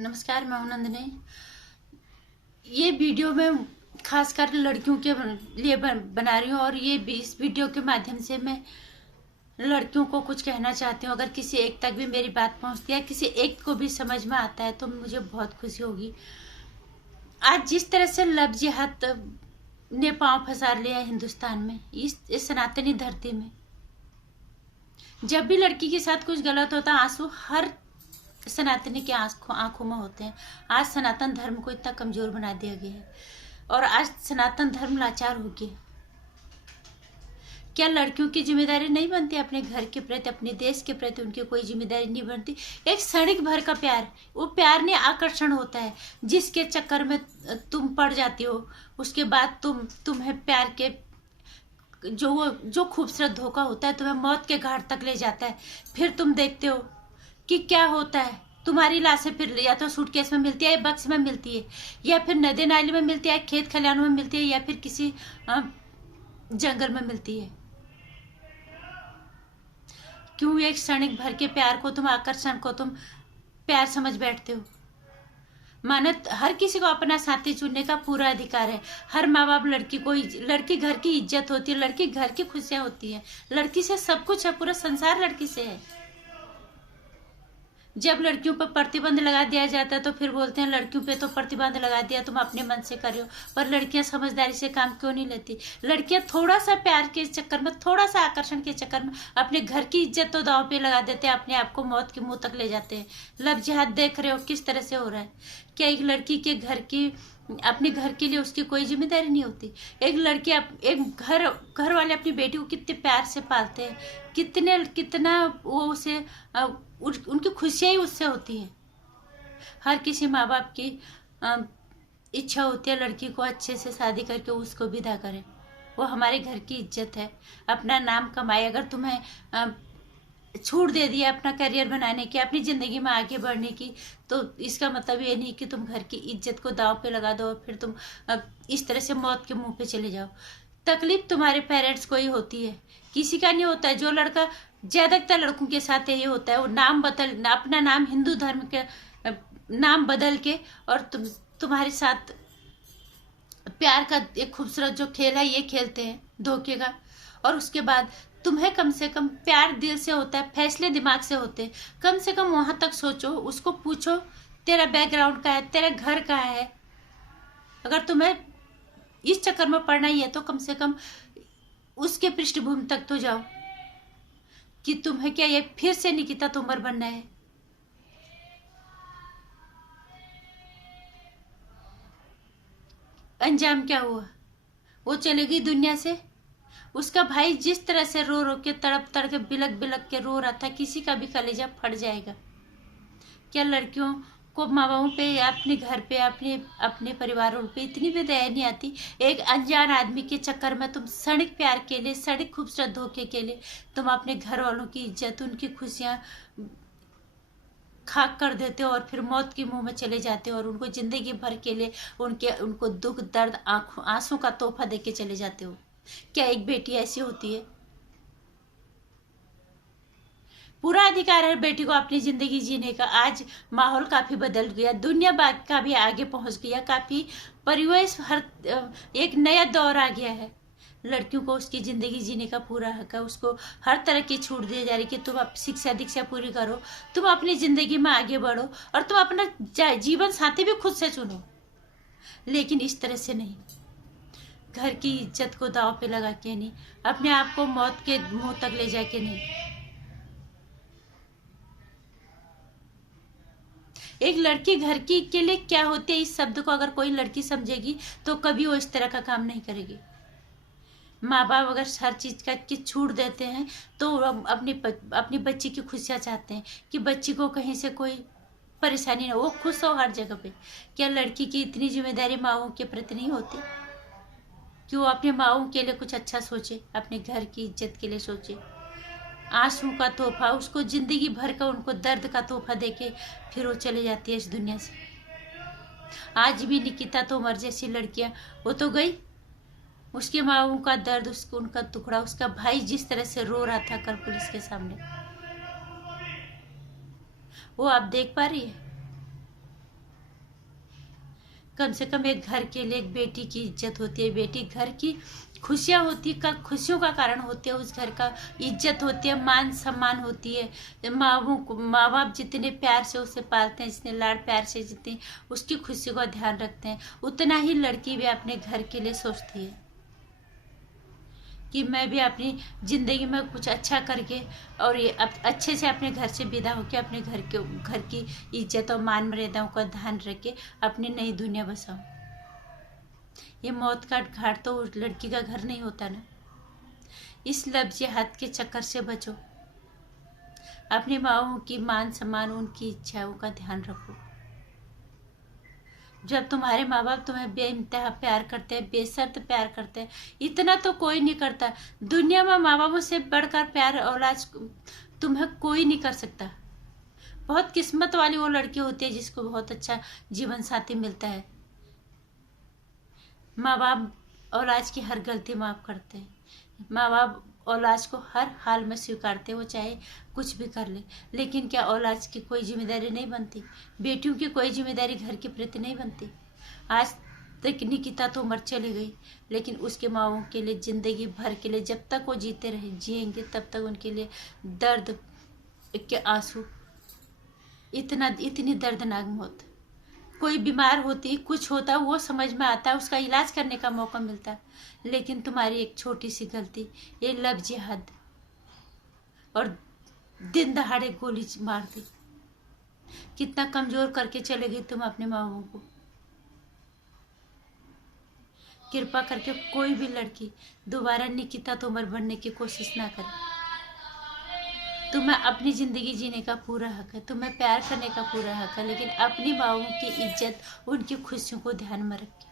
नमस्कार, मैं हूं नंदिनी। ये वीडियो मैं खासकर लड़कियों के लिए बना रही हूँ और ये इस वीडियो के माध्यम से मैं लड़कियों को कुछ कहना चाहती हूँ। अगर किसी एक तक भी मेरी बात पहुँचती है, किसी एक को भी समझ में आता है तो मुझे बहुत खुशी होगी। आज जिस तरह से लव जिहाद ने पांव फंसा लिया हिंदुस्तान में, इस सनातनी धरती में, जब भी लड़की के साथ कुछ गलत होता आंसू हर सनातनी के आंखों में होते हैं। आज सनातन धर्म को इतना कमजोर बना दिया गया है और आज सनातन धर्म लाचार हो गया। क्या लड़कियों की जिम्मेदारी नहीं बनती? अपने घर के प्रति, अपने देश के प्रति उनकी कोई जिम्मेदारी नहीं बनती? एक क्षणिक भर का प्यार, वो प्यार नहीं आकर्षण होता है जिसके चक्कर में तुम पड़ जाती हो। उसके बाद तुम्हें प्यार के जो खूबसूरत धोखा होता है तुम्हें मौत के घाट तक ले जाता है। फिर तुम देखते हो कि क्या होता है। तुम्हारी लाशें फिर या तो सूटकेस में मिलती है, या बक्स में मिलती है, या फिर नदी नाली में मिलती है, खेत खलिहानों में मिलती है, या फिर किसी जंगल में मिलती है। क्यों एक क्षणिक भर के प्यार को तुम, आकर्षण को तुम प्यार समझ बैठते हो? मानो हर किसी को अपना साथी चुनने का पूरा अधिकार है। हर माँ बाप लड़की घर की इज्जत होती है, लड़की घर की खुशियां होती है, लड़की से सब कुछ है, पूरा संसार लड़की से है। जब लड़कियों पर प्रतिबंध लगा दिया जाता है तो फिर बोलते हैं लड़कियों पे तो प्रतिबंध लगा दिया, तुम अपने मन से कर रहे हो। पर लड़कियां समझदारी से काम क्यों नहीं लेती? लड़कियां थोड़ा सा प्यार के चक्कर में, थोड़ा सा आकर्षण के चक्कर में अपने घर की इज्जत तो दांव पे लगा देते हैं, अपने आप को मौत के मुंह तक ले जाते हैं। लव जिहाद देख रहे हो किस तरह से हो रहा है। क्या एक लड़की के अपने घर के लिए उसकी कोई जिम्मेदारी नहीं होती? एक लड़की एक घर वाले अपनी बेटी को कितने प्यार से पालते हैं, कितना वो उसे उनकी खुशियां ही उससे होती हैं। हर किसी माँ बाप की इच्छा होती है लड़की को अच्छे से शादी करके उसको विदा करें। वो हमारे घर की इज्जत है, अपना नाम कमाए। अगर तुम्हें छूट दे दिया अपना करियर बनाने की, अपनी जिंदगी में आगे बढ़ने की, तो इसका मतलब ये नहीं कि तुम घर की इज्जत को दांव पे लगा दो और फिर तुम इस तरह से मौत के मुंह पे चले जाओ। तकलीफ तुम्हारे पेरेंट्स को ही होती है, किसी का नहीं होता है। जो लड़का, ज्यादातर लड़कों के साथ यही होता है, वो अपना नाम हिंदू धर्म के नाम बदल के और तुम्हारे साथ प्यार का एक खूबसूरत जो खेल है ये खेलते हैं धोखे का। और उसके बाद तुम्हें कम से कम प्यार दिल से होता है, फैसले दिमाग से होते हैं। कम से कम वहां तक सोचो, उसको पूछो तेरा बैकग्राउंड का है, तेरा घर का है। अगर तुम्हें इस चक्कर में पड़ना ही है तो कम से कम उसके पृष्ठभूमि तक तो जाओ कि तुम्हें क्या ये फिर से निकिता तोमर बनना है। अंजाम क्या हुआ? वो चली गई दुनिया से। उसका भाई जिस तरह से रो रो के, तड़प तड़प के, बिलक बिलक के रो रहा था, किसी का भी कलेजा फट जाएगा। क्या लड़कियों को माँ बापों पे या अपने घर पे, अपने परिवारों पे इतनी भी दया नहीं आती? एक अनजान आदमी के चक्कर में तुम क्षणिक प्यार के लिए, क्षणिक खूबसूरत धोखे के लिए तुम अपने घर वालों की इज्जत, उनकी खुशियां खाक कर देते हो और फिर मौत के मुंह में चले जाते हो और उनको जिंदगी भर के लिए उनको दुख, दर्द, आंसू का तोहफा दे के चले जाते हो। क्या एक बेटी ऐसी होती है? पूरा अधिकार है बेटी को अपनी जिंदगी जीने का। आज माहौल काफी बदल गया, दुनिया बात का भी आगे पहुंच गया, काफी परिवेश, हर एक नया दौर आ गया है। लड़कियों को उसकी जिंदगी जीने का पूरा हक है, उसको हर तरह की छूट दी जा रही कि तुम शिक्षा दीक्षा पूरी करो, तुम अपनी जिंदगी में आगे बढ़ो और तुम अपना जीवन साथी भी खुद से चुनो। लेकिन इस तरह से नहीं, घर की इज्जत को दांव पे लगा के नहीं, अपने आप को मौत के मुंह तक ले जाके नहीं। एक लड़की घर की के लिए क्या होती है, इस शब्द को अगर कोई लड़की समझेगी तो कभी वो इस तरह का काम नहीं करेगी। माँ बाप अगर हर चीज का की छूट देते हैं तो अपनी बच्ची की खुशियां चाहते हैं कि बच्ची को कहीं से कोई परेशानी ना हो, वो खुश हो हर जगह पे। क्या लड़की की इतनी जिम्मेदारी माओ के प्रति नहीं होती कि वो अपने माओ के लिए कुछ अच्छा सोचे, अपने घर की इज्जत के लिए सोचे? आंसू का तोहफा, उसको जिंदगी भर का उनको दर्द का तोहफा देके फिर वो चले जाती है इस दुनिया से। आज भी निकिता तोमर जैसी लड़कियां, वो तो गई, उसके माओ का दर्द, उनका टुकड़ा, उसका भाई जिस तरह से रो रहा था कल पुलिस के सामने, वो आप देख पा रही है? कम से कम एक घर के लिए एक बेटी की इज्जत होती है, बेटी घर की खुशियाँ होती है, खुशियों का कारण होती है, उस घर का इज्जत होती है, मान सम्मान होती है। माँ बाप जितने प्यार से उसे पालते हैं, जितने लाड़ प्यार से, जितनी उसकी खुशी का ध्यान रखते हैं, उतना ही लड़की भी अपने घर के लिए सोचती है कि मैं भी अपनी ज़िंदगी में कुछ अच्छा करके और ये अच्छे से अपने घर से विदा होकर अपने घर की इज्जत और मान मर्यादाओं का ध्यान रख के अपनी नई दुनिया बसाऊं। ये मौत का घाट तो उस लड़की का घर नहीं होता ना। इस लफ्ज़ हाथ के चक्कर से बचो, अपनी माँओं की मान सम्मान, उनकी इच्छाओं का ध्यान रखो। जब तुम्हारे माँ बाप तुम्हें बेइंतहा प्यार करते हैं, बेशर्त प्यार करते हैं, इतना तो कोई नहीं करता दुनिया में। माँ बापों से बढ़कर प्यार औलाद तुम्हें कोई नहीं कर सकता। बहुत किस्मत वाली वो लड़की होती है जिसको बहुत अच्छा जीवन साथी मिलता है। माँ बाप औलाद की हर गलती माफ़ करते हैं, माँ बाप औलाद को हर हाल में स्वीकारते, वो चाहे कुछ भी कर ले। लेकिन क्या औलाद की कोई जिम्मेदारी नहीं बनती? बेटियों की कोई जिम्मेदारी घर के प्रति नहीं बनती? आज तक निकिता तो मर चली गई, लेकिन उसके माओं के लिए जिंदगी भर के लिए, जब तक वो जीते रहे जिएंगे तब तक उनके लिए दर्द के आंसू, इतनी दर्दनाक मौत। कोई बीमार होती, कुछ होता, वो समझ में आता, उसका इलाज करने का मौका मिलता, लेकिन तुम्हारी एक छोटी सी गलती, ये लफ्ज़ हद और दिन दहाड़े गोली मार दी, कितना कमजोर करके चले गई तुम अपने माँ बाबों को। कृपा करके कोई भी लड़की दोबारा निकिता तोमर बनने की कोशिश ना करे। तुम्हें अपनी ज़िंदगी जीने का पूरा हक है, तुम्हें प्यार करने का पूरा हक है, लेकिन अपनी माँओं की इज्जत, उनकी खुशियों को ध्यान में रखें।